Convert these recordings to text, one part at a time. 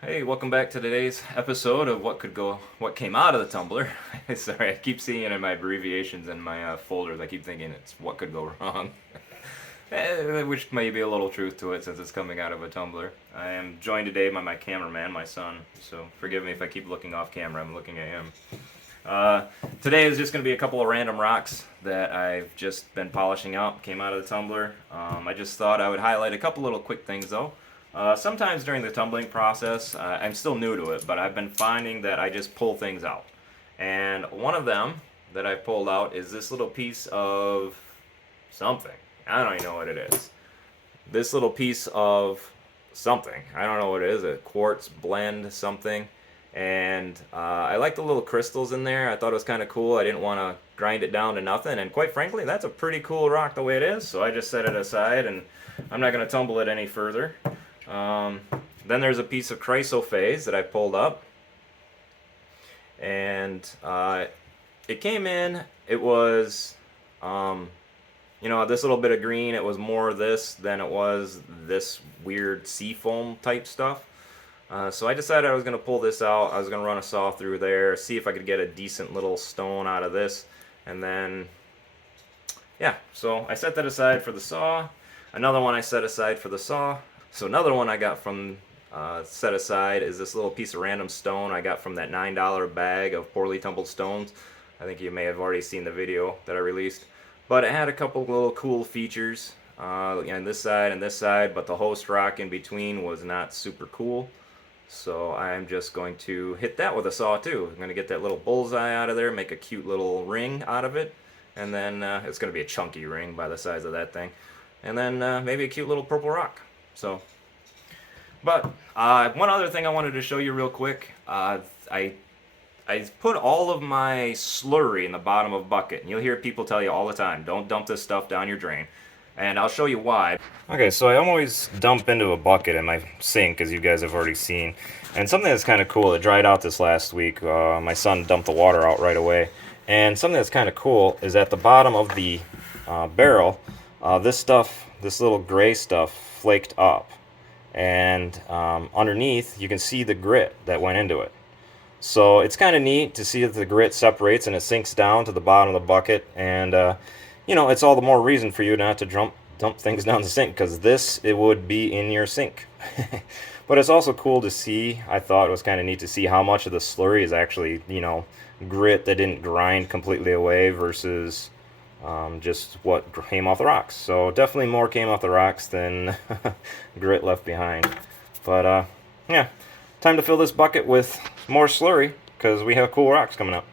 Hey, welcome back to today's episode of what came out of the tumbler. Sorry, I keep seeing it in my abbreviations in my folders. I keep thinking it's what could go wrong, which may be a little truth to it since it's coming out of a tumbler. I am joined today by my cameraman, my son. So forgive me if I keep looking off camera. I'm looking at him. Uh, Today is just going to be a couple of random rocks that I've just been polishing up. Came out of the tumbler. I just thought I would highlight a couple little quick things though. Sometimes during the tumbling process, I'm still new to it, but I've been finding that I just pull things out. And one of them that I pulled out is this little piece of something. I don't even know what it is. This little piece of something. I don't know what it is. A quartz blend something. And I like the little crystals in there. I thought it was kind of cool. I didn't want to grind it down to nothing. And quite frankly, that's a pretty cool rock the way it is. So I just set it aside and I'm not going to tumble it any further. Then there's a piece of chrysophase that I pulled up, and it came in. It was, this little bit of green. It was more this than it was this weird sea foam type stuff. So I decided I was going to pull this out. I was going to run a saw through there, see if I could get a decent little stone out of this, and then, yeah. So I set that aside for the saw. Another one I set aside for the saw. So another one I got from set aside is this little piece of random stone I got from that $9 bag of poorly tumbled stones. I think you may have already seen the video that I released. But it had a couple little cool features on this side and this side, but the host rock in between was not super cool. So I'm just going to hit that with a saw too. I'm going to get that little bullseye out of there, make a cute little ring out of it, and then it's going to be a chunky ring by the size of that thing. And then maybe a cute little purple rock. So, but one other thing I wanted to show you real quick. I put all of my slurry in the bottom of a bucket, and you'll hear people tell you all the time, don't dump this stuff down your drain. And I'll show you why. Okay, so I always dump into a bucket in my sink, as you guys have already seen. And something that's kind of cool, it dried out this last week. My son dumped the water out right away. And something that's kind of cool is at the bottom of the barrel, this little gray stuff, flaked up, and underneath you can see the grit that went into it. So it's kind of neat to see that the grit separates and it sinks down to the bottom of the bucket, and it's all the more reason for you not to dump things down the sink, because it would be in your sink. But it's also cool to see. I thought it was kind of neat to see how much of the slurry is actually grit that didn't grind completely away versus just what came off the rocks. So definitely more came off the rocks than grit left behind. But yeah, time to fill this bucket with more slurry because we have cool rocks coming up.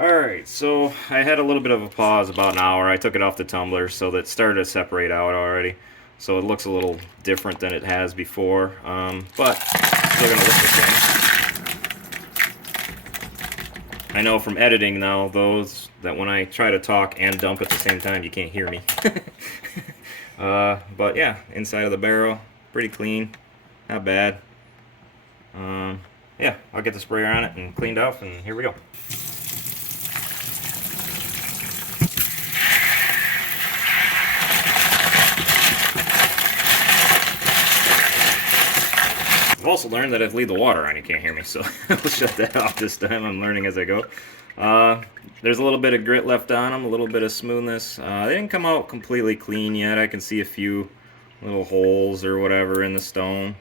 Alright, so I had a little bit of a pause, about an hour. I took it off the tumbler so that it started to separate out already. So it looks a little different than it has before, but still gonna look the same. I know from editing now, that when I try to talk and dump at the same time, you can't hear me. But yeah, inside of the barrel, pretty clean, not bad. Yeah, I'll get the sprayer on it and cleaned off, and here we go. I've also learned that if I leave the water on, you can't hear me, so I'll shut that off this time. I'm learning as I go. There's a little bit of grit left on them, a little bit of smoothness. They didn't come out completely clean yet. I can see a few little holes or whatever in the stone.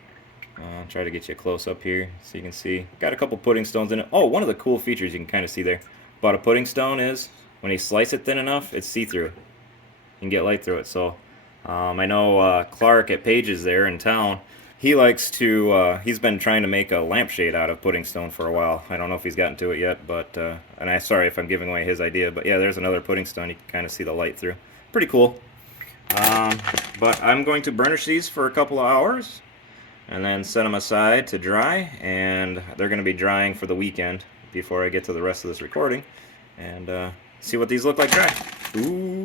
I'll try to get you a close up here so you can see. Got a couple pudding stones in it. Oh, one of the cool features you can kind of see there about a pudding stone is when you slice it thin enough, it's see-through. You can get light through it. So I know Clark at Page's there in town, he likes to, he's been trying to make a lampshade out of pudding stone for a while. I don't know if he's gotten to it yet, but, and I'm sorry if I'm giving away his idea, but yeah, there's another pudding stone you can kind of see the light through. Pretty cool. But I'm going to burnish these for a couple of hours and then set them aside to dry, and they're going to be drying for the weekend before I get to the rest of this recording, and see what these look like dry. Ooh,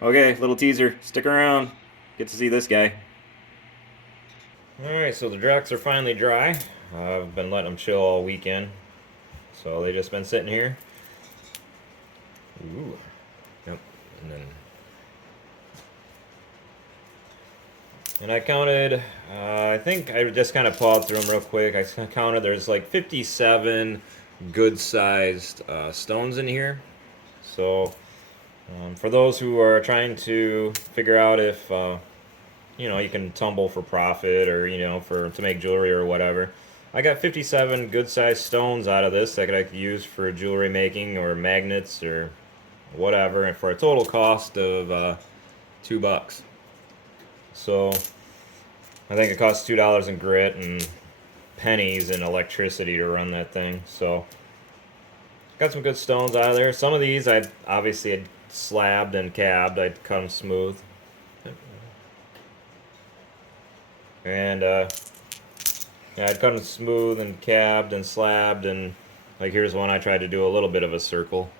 okay, little teaser, stick around, get to see this guy. Alright, so the rocks are finally dry. I've been letting them chill all weekend, so they've just been sitting here. Ooh, yep, and then And I counted, I think I just kind of pawed through them real quick. I counted there's like 57 good-sized stones in here. So for those who are trying to figure out if you can tumble for profit or for to make jewelry or whatever, I got 57 good-sized stones out of this that I could use for jewelry making or magnets or whatever, and for a total cost of $2. So I think it costs $2 in grit and pennies in electricity to run that thing. So got some good stones out of there. Some of these I obviously had slabbed and cabbed. I'd cut them smooth. And yeah, I'd cut them smooth and cabbed and slabbed, and like here's one I tried to do a little bit of a circle.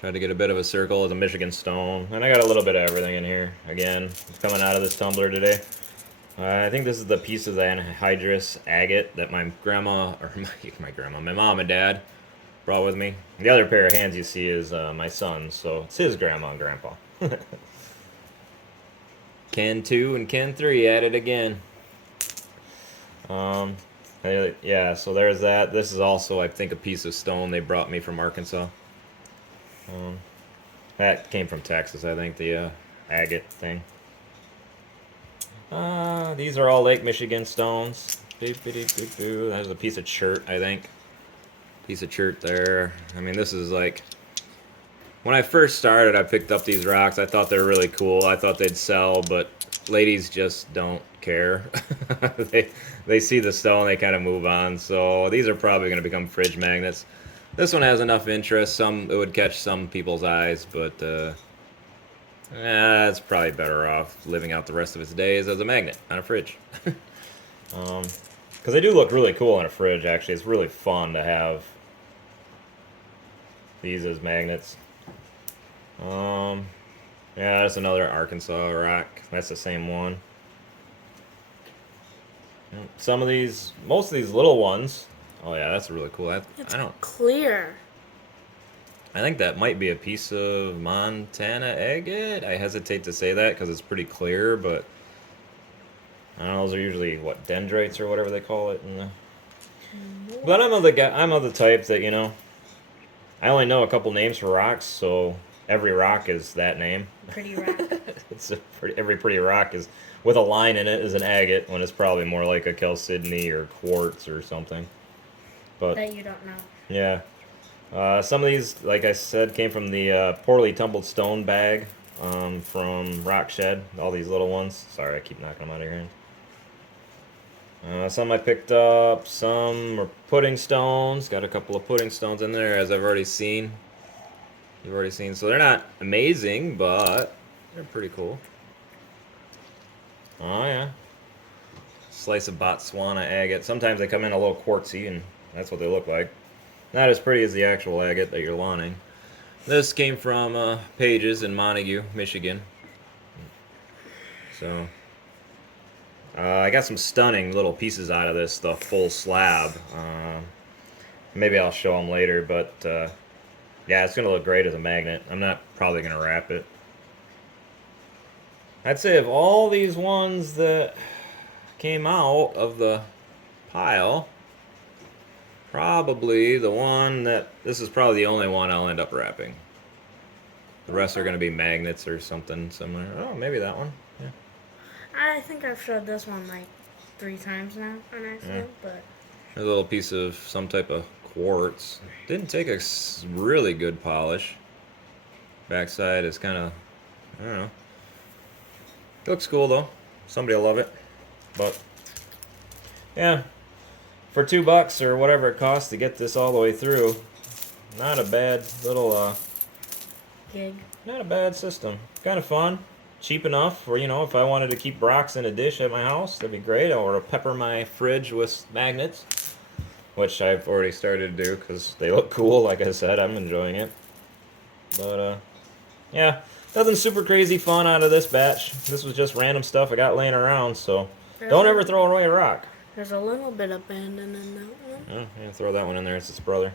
Tried to get a bit of a circle as a Michigan stone, and I got a little bit of everything in here. Again, it's coming out of this tumbler today. I think this is the piece of the anhydrous agate that my grandma, or my mom and dad brought with me. The other pair of hands you see is my son's, so it's his grandma and grandpa. Ken 2 and Ken 3 at it again. Yeah, so there's that. This is also, I think, a piece of stone they brought me from Arkansas. That came from Texas, I think, the agate thing. These are all Lake Michigan stones. There's a piece of chert, I think. Piece of chert there. I mean, this is like... When I first started, I picked up these rocks. I thought they were really cool. I thought they'd sell, but ladies just don't care. They see the stone, they kind of move on. So these are probably going to become fridge magnets. This one has enough interest. It would catch some people's eyes, but it's probably better off living out the rest of its days as a magnet on a fridge. Because they do look really cool in a fridge, actually. It's really fun to have these as magnets. Yeah, that's another Arkansas rock. That's the same one. Most of these little ones. Oh yeah, that's really cool. I don't clear. I think that might be a piece of Montana agate. I hesitate to say that because it's pretty clear, but I don't know. Those are usually what, dendrites or whatever they call it. But I'm of the type that I only know a couple names for rocks, so every rock is that name. Pretty rock. Every pretty rock is with a line in it is an agate, when it's probably more like a chalcedony or quartz or something. But that you don't know. Yeah. Some of these, like I said, came from the poorly tumbled stone bag from Rock Shed. All these little ones. Sorry, I keep knocking them out of your hand. Some I picked up. Some are pudding stones. Got a couple of pudding stones in there, as I've already seen. You've already seen. So they're not amazing, but they're pretty cool. Oh, yeah. Slice of Botswana agate. Sometimes they come in a little quartzy, and that's what they look like. Not as pretty as the actual agate that you're launning. This came from Pages in Montague, Michigan. So I got some stunning little pieces out of this, the full slab. Maybe I'll show them later, but yeah, it's going to look great as a magnet. I'm not probably going to wrap it. I'd say of all these ones that came out of the pile, probably the one this is probably the only one I'll end up wrapping. The rest are going to be magnets or something similar. Oh, maybe that one. Yeah. I think I've showed this one like 3 times now on accident, but... There's a little piece of some type of quartz. Didn't take a really good polish. Backside is kind of, I don't know. It looks cool though. Somebody will love it. But, yeah. For $2 or whatever it costs to get this all the way through, not a bad little gig. Not a bad system. Kind of fun, cheap enough for if I wanted to keep rocks in a dish at my house, that'd be great. Or pepper my fridge with magnets, which I've already started to do because they look cool. Like I said, I'm enjoying it. But yeah, nothing super crazy fun out of this batch. This was just random stuff I got laying around. So don't ever throw away a rock. There's a little bit of abandon in that one. Yeah, throw that one in there. It's its brother.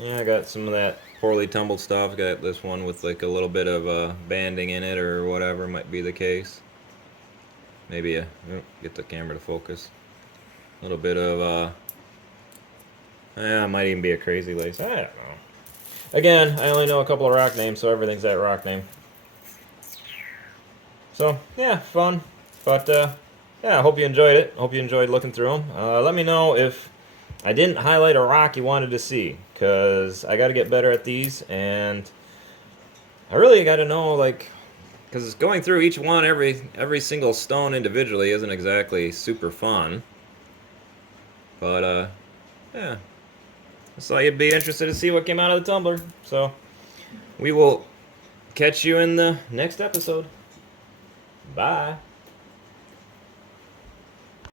Yeah, I got some of that poorly tumbled stuff. Got this one with like a little bit of banding in it or whatever might be the case. Maybe get the camera to focus. A little bit of yeah, it might even be a crazy lace. I don't know. Again, I only know a couple of rock names, so everything's that rock name. So yeah, fun. But yeah, I hope you enjoyed it. Hope you enjoyed looking through them. Let me know if I didn't highlight a rock you wanted to see, because I got to get better at these, and I really got to know, like, because going through each one, every single stone individually isn't exactly super fun. But yeah, I thought you'd be interested to see what came out of the tumbler. So we will catch you in the next episode. Bye.